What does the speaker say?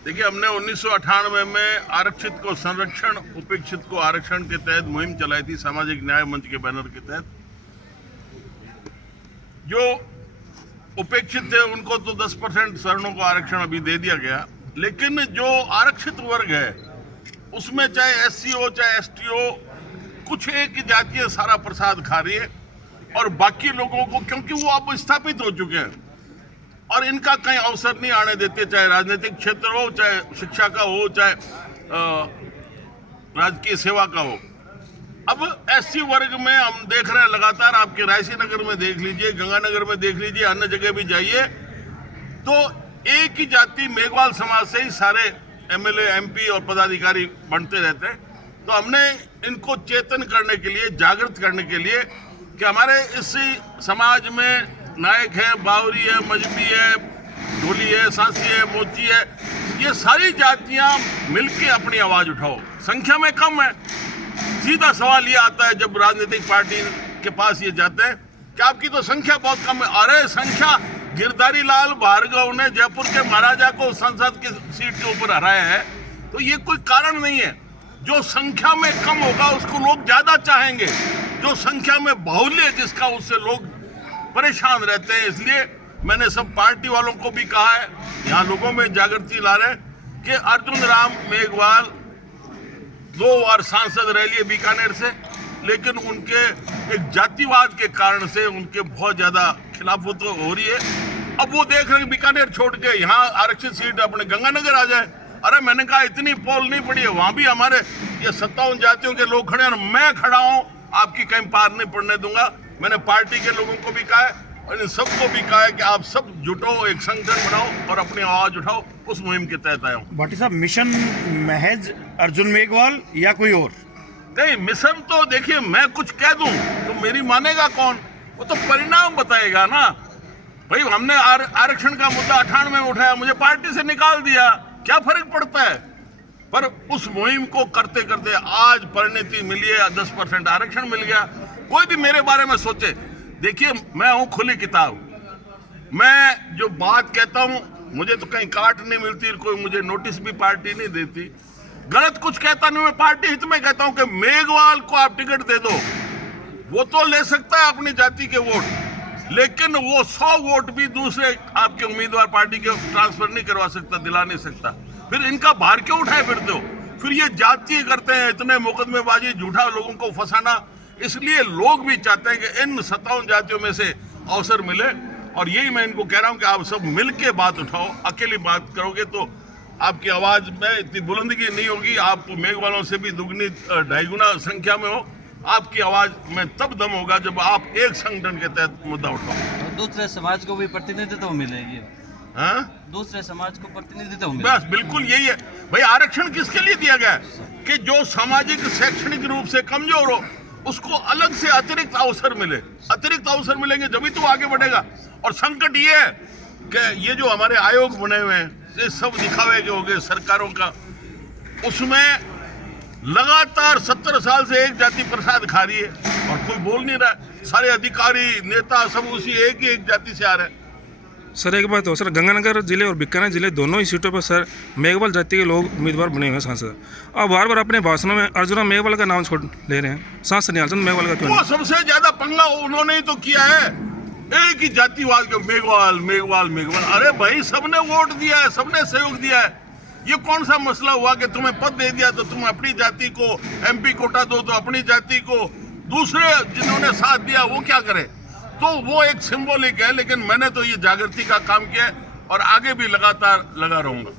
देखिए, हमने 1998 में आरक्षित को संरक्षण, उपेक्षित को आरक्षण के तहत मुहिम चलाई थी, सामाजिक न्याय मंच के बैनर के तहत। जो उपेक्षित थे उनको तो 10% सवर्णों को आरक्षण अभी दे दिया गया, लेकिन जो आरक्षित वर्ग है उसमें चाहे एससी हो चाहे एसटी हो, कुछ एक ही जातीय सारा प्रसाद खा रही है और बाकी लोगों को, क्योंकि वो अब स्थापित हो चुके हैं और इनका कहीं अवसर नहीं आने देते, चाहे राजनीतिक क्षेत्र हो, चाहे शिक्षा का हो, चाहे राजकीय सेवा का हो। अब एससी वर्ग में हम देख रहे हैं लगातार, आपके रायसी नगर में देख लीजिए, गंगानगर में देख लीजिए, अन्य जगह भी जाइए, तो एक ही जाति मेघवाल समाज से ही सारे एमएलए, एमपी और पदाधिकारी बनते रहते हैं। तो हमने इनको चेतन करने के लिए, जागृत करने के लिए कि हमारे इस समाज में नायक है, बावरी है, मजबी है, ढोली है, सांसी है, मोची है, ये सारी जातियां मिलके अपनी आवाज उठाओ। संख्या में कम है। सीधा सवाल ये आता है जब राजनीतिक पार्टी के पास ये जाते हैं कि आपकी तो संख्या बहुत कम है। अरे संख्या, गिरधारी लाल भार्गव ने जयपुर के महाराजा को संसद की सीट के ऊपर हराया है, तो ये कोई कारण नहीं है। जो संख्या में कम होगा उसको लोग ज्यादा चाहेंगे, जो संख्या में बाहुल्य जिसका, उससे लोग परेशान रहते हैं। इसलिए मैंने सब पार्टी वालों को भी कहा है, यहाँ लोगों में जागृति ला रहे हैं कि अर्जुन राम मेघवाल 2 बार सांसद रह लिए बीकानेर से, लेकिन उनके एक जातिवाद के कारण से उनके बहुत ज्यादा खिलाफत हो रही है। अब वो देख रहे हैं बीकानेर छोड़ के यहाँ आरक्षित सीट अपने गंगानगर आ जाए। अरे मैंने कहा इतनी पोल नहीं पड़ी है, वहां भी हमारे ये 57 जातियों के लोग खड़े हैं और मैं खड़ा हूं, आपकी कहीं पार नहीं पड़ने दूंगा। मैंने पार्टी के लोगों को भी कहा है और इन सबको भी कहा है कि आप सब जुटो, एक संगठन बनाओ और अपनी आवाज उठाओ। उस मुहिम के तहत आया हूँ। भाटी साहब, मिशन महज अर्जुन मेघवाल या कोई और? नहीं, मिशन तो देखिए, मैं कुछ कह दूं तो मेरी मानेगा कौन? वो तो परिणाम बताएगा ना भाई। हमने आरक्षण का मुद्दा 98 में उठाया, मुझे पार्टी से निकाल दिया, क्या फर्क पड़ता है? पर उस मुहिम को करते करते आज परिणति मिली है, 10% आरक्षण मिल गया। कोई भी मेरे बारे में सोचे, देखिए मैं हूं खुली किताब, मैं जो बात कहता हूं मुझे तो कहीं काट नहीं मिलती, कोई मुझे नोटिस भी पार्टी नहीं देती। गलत कुछ कहता नहीं, मैं पार्टी हित में कहता हूं कि मेघवाल को आप टिकट दे दो, वो तो ले सकता है अपनी जाति के वोट, लेकिन वो 100 वोट भी दूसरे आपके उम्मीदवार पार्टी के ट्रांसफर नहीं करवा सकता, दिला नहीं सकता। फिर इनका भार क्यों उठाए फिरते हो? फिर ये जाति करते हैं, इतने मुकदमेबाजी, झूठा लोगों को फंसाना। इसलिए लोग भी चाहते हैं कि इन 57 जातियों में से अवसर मिले, और यही मैं इनको कह रहा हूं कि आप सब मिलके बात उठाओ। अकेली बात करोगे तो आपकी आवाज में इतनी बुलंदगी नहीं होगी, आप मेघवालों से भी दुगनी 2.5 गुना संख्या में हो। आपकी आवाज में तब दम होगा जब आप एक संगठन के तहत मुद्दा उठाओ। तो दूसरे समाज को भी प्रतिनिधित्व मिलेगी। हाँ, दूसरे समाज को प्रतिनिधित्व मिलेगा। बस बिल्कुल यही है भाई। आरक्षण किसके लिए दिया गया है? कि जो सामाजिक शैक्षणिक रूप से कमजोर हो उसको अलग से अतिरिक्त अवसर मिले। अतिरिक्त अवसर मिलेंगे जब तो आगे बढ़ेगा। और संकट ये है कि ये जो हमारे आयोग बने हुए हैं, ये सब दिखावे के हो गए सरकारों का, उसमें लगातार 70 साल से एक जाति प्रसाद खा रही है और कोई बोल नहीं रहा है। सारे अधिकारी, नेता सब उसी एक ही एक जाति से आ रहे हैं। सर एक बात हो सर, गंगानगर जिले और बीकानेर जिले दोनों ही सीटों पर सर मेघवाल जाति के लोग उम्मीदवार बने हुए हैं सांसद, और बार बार अपने भाषणों में अर्जुन मेघवाल का नाम छोड़ ले रहे हैं। सांसद निहालचंद मेघवाल का क्यों? वो सबसे ज्यादा पंगा उन्होंने ही तो किया है, एक ही जातिवाद के मेघवाल मेघवाल मेघवाल। अरे भाई, सबने वोट दिया है, सबने सहयोग दिया है। ये कौन सा मसला हुआ कि तुम्हें पद दे दिया तो तुम अपनी जाति को एमपी कोटा दो तो अपनी जाति को, दूसरे जिन्होंने साथ दिया वो क्या करे? तो वो एक सिंबॉलिक है, लेकिन मैंने तो ये जागृति का काम किया है और आगे भी लगातार लगा रहूंगा।